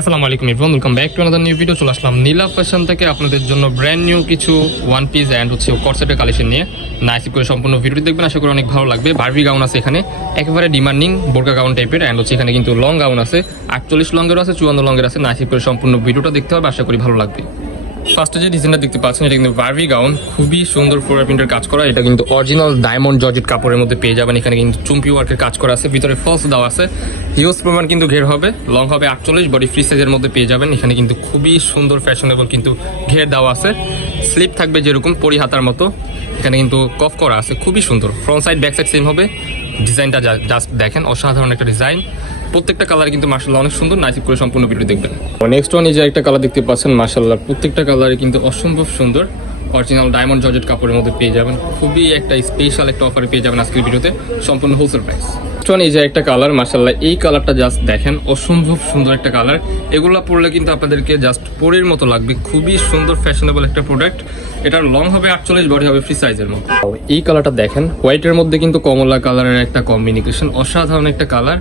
আসসালামু আলাইকুম everyone, welcome back to another new video. চলে আসলাম নীলা ফ্যাশন থেকে আপনাদের জন্য ব্র্যান্ড নিউ কিছু ওয়ান পিস অ্যান্ড কর্সেটের কালেকশন নিয়ে। নাইস করে সম্পূর্ণ ভিডিওটি দেখবেন, আশা করি অনেক ভালো লাগবে। বারবি গাউন আছে এখানে, একেবারে ডিমান্ডিং বোরকা গাউন টাইপের, অ্যান্ড এখানে কিন্তু লং গাউন আছে, 48 লংয়েরও আছে, 54 লংয়ের আছে। নাইস করে সম্পূর্ণ ভিডিওটা দেখতে হবে, আশা করি ভালো লাগবে। ফার্স্টে যে ডিজাইনটা দেখতে পাচ্ছেন এটা কিন্তু বারবি গাউন, খুবই সুন্দর ফ্লোরাল প্রিন্টের কাজ করা। এটা কিন্তু অরিজিনাল ডায়মন্ড জর্জেট কাপড়ের মধ্যে পেয়ে যাবেন। এখানে কিন্তু চুম্পি ওয়ার্কের কাজ করা আছে, ভিতরে ফলস দেওয়া আছে। হিউজ প্রমাণ কিন্তু ঘের হবে, লং হবে 48, বডি ফ্রি সাইজের মধ্যে পেয়ে যাবেন। এখানে কিন্তু খুবই সুন্দর ফ্যাশনেবল কিন্তু ঘের দেওয়া আছে। স্লিপ থাকবে যেরকম পরি হাতার মতো, এখানে কিন্তু কফ করা আছে, খুবই সুন্দর। Front side back side same হবে। ডিজাইনটা জাস্ট দেখেন, অসাধারণ একটা ডিজাইন। প্রত্যেকটা কালার কিন্তু মাশাআল্লাহ অনেক সুন্দর। নাইস করে সম্পূর্ণ ভিডিও দেখবেন। নেক্সট ওয়ান এই যে একটা কালার দেখতে পাচ্ছেন, মাশাআল্লাহ প্রত্যেকটা কালারে কিন্তু অসম্ভব সুন্দর। অরিজিনাল ডায়মন্ড জর্জেট কাপড়ের মধ্যে পেয়ে যাবেন। খুবই একটা স্পেশাল একটা অফারে পেয়ে যাবেন আজকের ভিডিওতে, সম্পূর্ণ হোলসেল প্রাইস। নেক্সট ওয়ান এই যে একটা কালার, মাশাআল্লাহ এই কালারটা জাস্ট দেখেন, অসম্ভব সুন্দর একটা কালার। এগুলো পরলে কিন্তু আপনাদেরকে জাস্ট পরের মতো লাগবে। খুবই সুন্দর ফ্যাশনেবল একটা প্রোডাক্ট। এটার লং হবে 48, বডি হবে ফ্রি সাইজের মতো। এই কালারটা দেখেন, হোয়াইটের মধ্যে কিন্তু কমলা কালারের একটা কম্বিনেশন, অসাধারণ একটা কালার।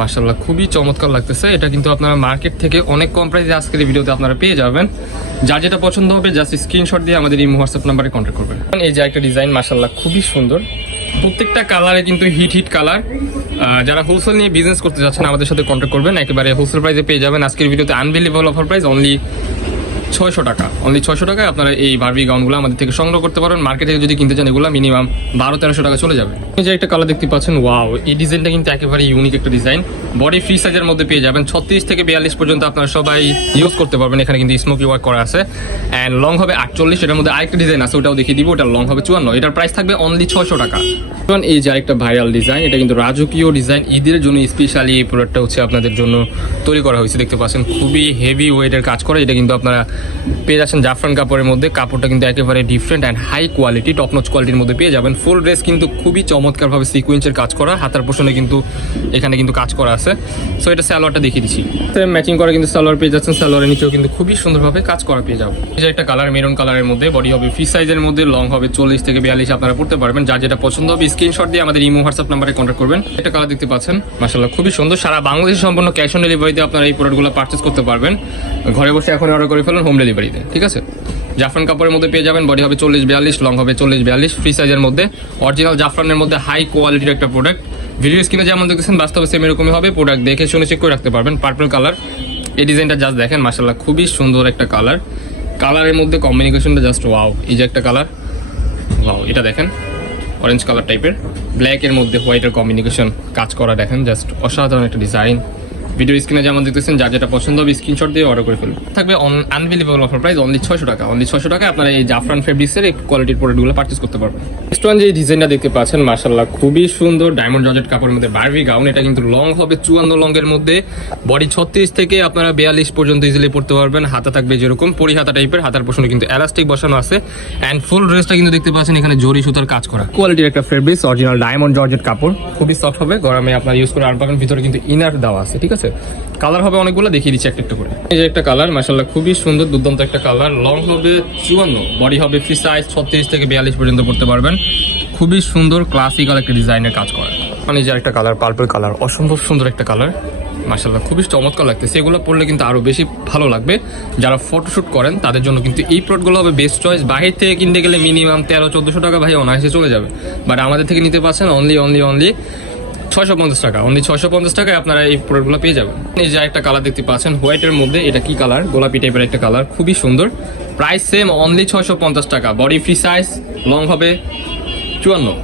মাশাআল্লাহ খুবই চমৎকার লাগতেছে। এটা কিন্তু আপনারা মার্কেট থেকে অনেক কম প্রাইসে আজকের এই ভিডিওতে আপনারা পেয়ে যাবেন। যার যেটা পছন্দ হবে জাস্ট স্ক্রিনশট দিয়ে আমাদের এই হোয়াটসঅ্যাপ নাম্বারে কন্ট্যাক্ট করবেন। এই যে একটা ডিজাইন, মাশাআল্লাহ খুবই সুন্দর। প্রত্যেকটা কালারে কিন্তু হিট কালার। যারা হোলসেল নিয়ে বিজনেস করতে যাচ্ছেন আমাদের সাথে কন্ট্যাক্ট করবেন, একেবারে হোলসেল প্রাইসে পেয়ে যাবেন। আজকের ভিডিওতে আনবিলিভেবল অফার প্রাইস অনলি 600 টাকা। অনলি 600 টাকায় আপনারা এই বারবি গাউনগুলো আমাদের থেকে সংগ্রহ করতে পারবেন। মার্কেট থেকে যদি কিনতে চান এগুলো মিনিমাম 1200-1300 টাকা চলে যাবে। এই যে একটা কালার দেখতে পাচ্ছেন, ওয়াও এই ডিজাইনটা কিন্তু একেবারে ইউনিক একটা ডিজাইন। বডি ফ্রি সাইজের মধ্যে পেয়ে যাবেন। 36 থেকে 42 পর্যন্ত আপনারা সবাই ইউজ করতে পারবেন। এখানে কিন্তু স্মোকি ওয়ার্ক করা আছে, অ্যান্ড লং হবে 48। এটার মধ্যে আরেকটা ডিজাইন আছে, ওটাও দেখিয়ে দিব। ওটার লং হবে 54। এটার প্রাইস থাকবে অনলি 600 টাকা। এই যে আরেকটা ভাইরাল ডিজাইন, এটা কিন্তু রাজকীয় ডিজাইন। ঈদের জন্য স্পেশালি এই প্রোডাক্টটা হচ্ছে আপনাদের জন্য তৈরি করা হয়েছে। দেখতে পাচ্ছেন খুবই হেভি ওয়েটের কাজ করা। এটা কিন্তু আপনারা পেয়ে যাচ্ছেন জাফরান কাপড়ের মধ্যে। কাপড়টা কিন্তু একেবারে different and high quality, top notch কোয়ালিটির মধ্যে পেয়ে যাবেন। ফুল ড্রেস কিন্তু খুবই চমৎকারভাবে সিকোয়েন্সের কাজ করা। হাতার পোষণে কিন্তু এখানে কিন্তু কাজ করা আছে। সো এটা সালোয়ারটা দেখিয়ে দিচ্ছি, ম্যাচিং করা কিন্তু সালোয়ার পেয়ে যাচ্ছেন। সালোয়ারের নিচেও কিন্তু খুবই সুন্দরভাবে কাজ করা পেয়ে যাবেন। এই যে একটা কালার মেরুন কালারের মধ্যে, বডি হবে ফ্রি সাইজের মধ্যে, লং হবে 40 থেকে 42 আপনারা পড়তে পারবেন। যার যেটা পছন্দ হবে স্ক্রিনশট দিয়ে আমাদের ইমো হোয়াটসঅ্যাপ নাম্বারে কন্ট্যাক্ট করবেন। একটা কালার দেখতে পাচ্ছেন, মাশাআল্লাহ খুবই সুন্দর। সারা বাংলাদেশে সম্পূর্ণ ক্যাশ অন ডেলিভারিতে আপনারা এই প্রোডাক্টগুলো পারচেস করতে পারবেন। ঘরে বসে এখন অর্ডার করে ফেলুন হোম ডেলিভারিতে, ঠিক আছে। জাফরান কাপড়ের মধ্যে পেয়ে যাবেন। বডি হবে 40-42, লং হবে 40-42, ফ্রি সাইজের মধ্যে। অরিজিনাল জাফরানের মধ্যে হাই কোয়ালিটির একটা প্রোডাক্ট। ভিডিও স্ক্রিনে যেমন দেখতেছেন বাস্তবে সেম এরকমই হবে। প্রোডাক্ট দেখে শুনে চেক করে রাখতে পারবেন। পার্পল কালার, এই ডিজাইনটা জাস্ট দেখেন, মাশাআল্লাহ খুবই সুন্দর একটা কালার। কালারের মধ্যে কম্বিনেশনটা জাস্ট ওয়াও। এই যে একটা কালার, ওয়াও এটা দেখেন, অরেঞ্জ কালার টাইপের, ব্ল্যাকের মধ্যে হোয়াইটের কম্বিনেশন কাজ করা, দেখেন জাস্ট অসাধারণ একটা ডিজাইন। ভিডিও স্ক্রিনে যেমন দেখতেছেন, যার যেটা পছন্দ হবে স্ক্রিনশট দিয়ে অর্ডার করে ফেলুন। থাকবে আনবিলিভেবল অফার প্রাইস অনলি 600 টাকা। অনলি 600 টাকা আপনারা এই জাফরান ফেব্রিক্সের এই কোয়ালিটির প্রোডাক্টগুলো পারচেস করতে পারবেন। নেক্সট ওয়ান যে ডিজাইনটা দেখতে পাচ্ছেন, মাশাআল্লাহ খুবই সুন্দর। ডায়মন্ড জর্জেট কাপড়ের মধ্যে বারবি গাউন। এটা কিন্তু লং হবে 54 লংয়ের মধ্যে, বডি 36 থেকে আপনারা 42 পর্যন্ত ইজিলি পড়তে পারবেন। হাতা থাকবে যেরকম পরি হাতা টাইপের, হাতার পোষণে কিন্তু এলাস্টিক বসানো আছে। অ্যান্ড ফুল ড্রেসটা কিন্তু দেখতে পাচ্ছেন এখানে জরি সুতার কাজ করা। কোয়ালিটির একটা ফেব্রিক্স, অরিজিনাল ডায়মন্ড জর্জেট কাপড়, খুবই সফট হবে। গরমে আপনারা ইউজ করে আরাম পাবেন। ভিতরে কিন্তু ইনার দেওয়া আছে, ঠিক আছে। কালার হবে অনেকগুলো, দেখিয়ে দিচ্ছি একটা করে। এই যে একটা কালার, মাশাআল্লাহ খুবই সুন্দর, দুর্দান্ত একটা কালার। লং হবে 54, বডি হবে ফ্রি সাইজ, 36 থেকে 42 পর্যন্ত পড়তে পারবেন। খুবই সুন্দর ক্লাসিক্যাল একটা ডিজাইনের কাজ করা। মানে যে একটা কালার, পার্পল কালার, অসম্ভব সুন্দর একটা কালার। মাশাআল্লাহ খুবই চমৎকার লাগতেছে। এগুলো পরলে কিন্তু আরো বেশি ভালো লাগবে। যারা ফটোশুট করেন তাদের জন্য কিন্তু এই প্রোডাক্টগুলো হবে বেস্ট চয়েস। বাহির থেকে কিনতে গেলে মিনিমাম 1300-1400 টাকা ভাই অনায়াসে চলে যাবে, বাট আমাদের থেকে নিতে পারছেন অনলি 650 টাকা। অনলি 650 টাকায় আপনারা এই প্রোডাক্টগুলো পেয়ে যাবেন। এই যে একটা কালার দেখতে পাচ্ছেন হোয়াইটের মধ্যে, এটা কি কালার, গোলাপি টাইপের একটা কালার, খুবই সুন্দর। প্রাইস সেম অনলি 650 টাকা। বডি ফ্রি সাইজ, লং হবে 54।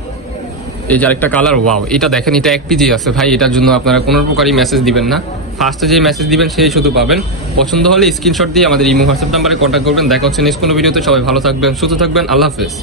এই যে আরেকটা কালার, ওয়াও এটা দেখেন, এটা 1 পিজি আছে ভাই। এটার জন্য আপনারা কোনো প্রকারই মেসেজ দিবেন না, ফার্স্টে যে মেসেজ দিবেন সেই শুধু পাবেন। পছন্দ হলে স্ক্রিনশট দিয়ে আমাদের ইমো হোয়াটসঅ্যাপ নাম্বারে কন্ট্যাক্ট করবেন। দেখা হচ্ছে নেক্সট কোনো ভিডিওতে। সবাই ভালো থাকবেন, সুস্থ থাকবেন, আল্লাহ হাফেজ।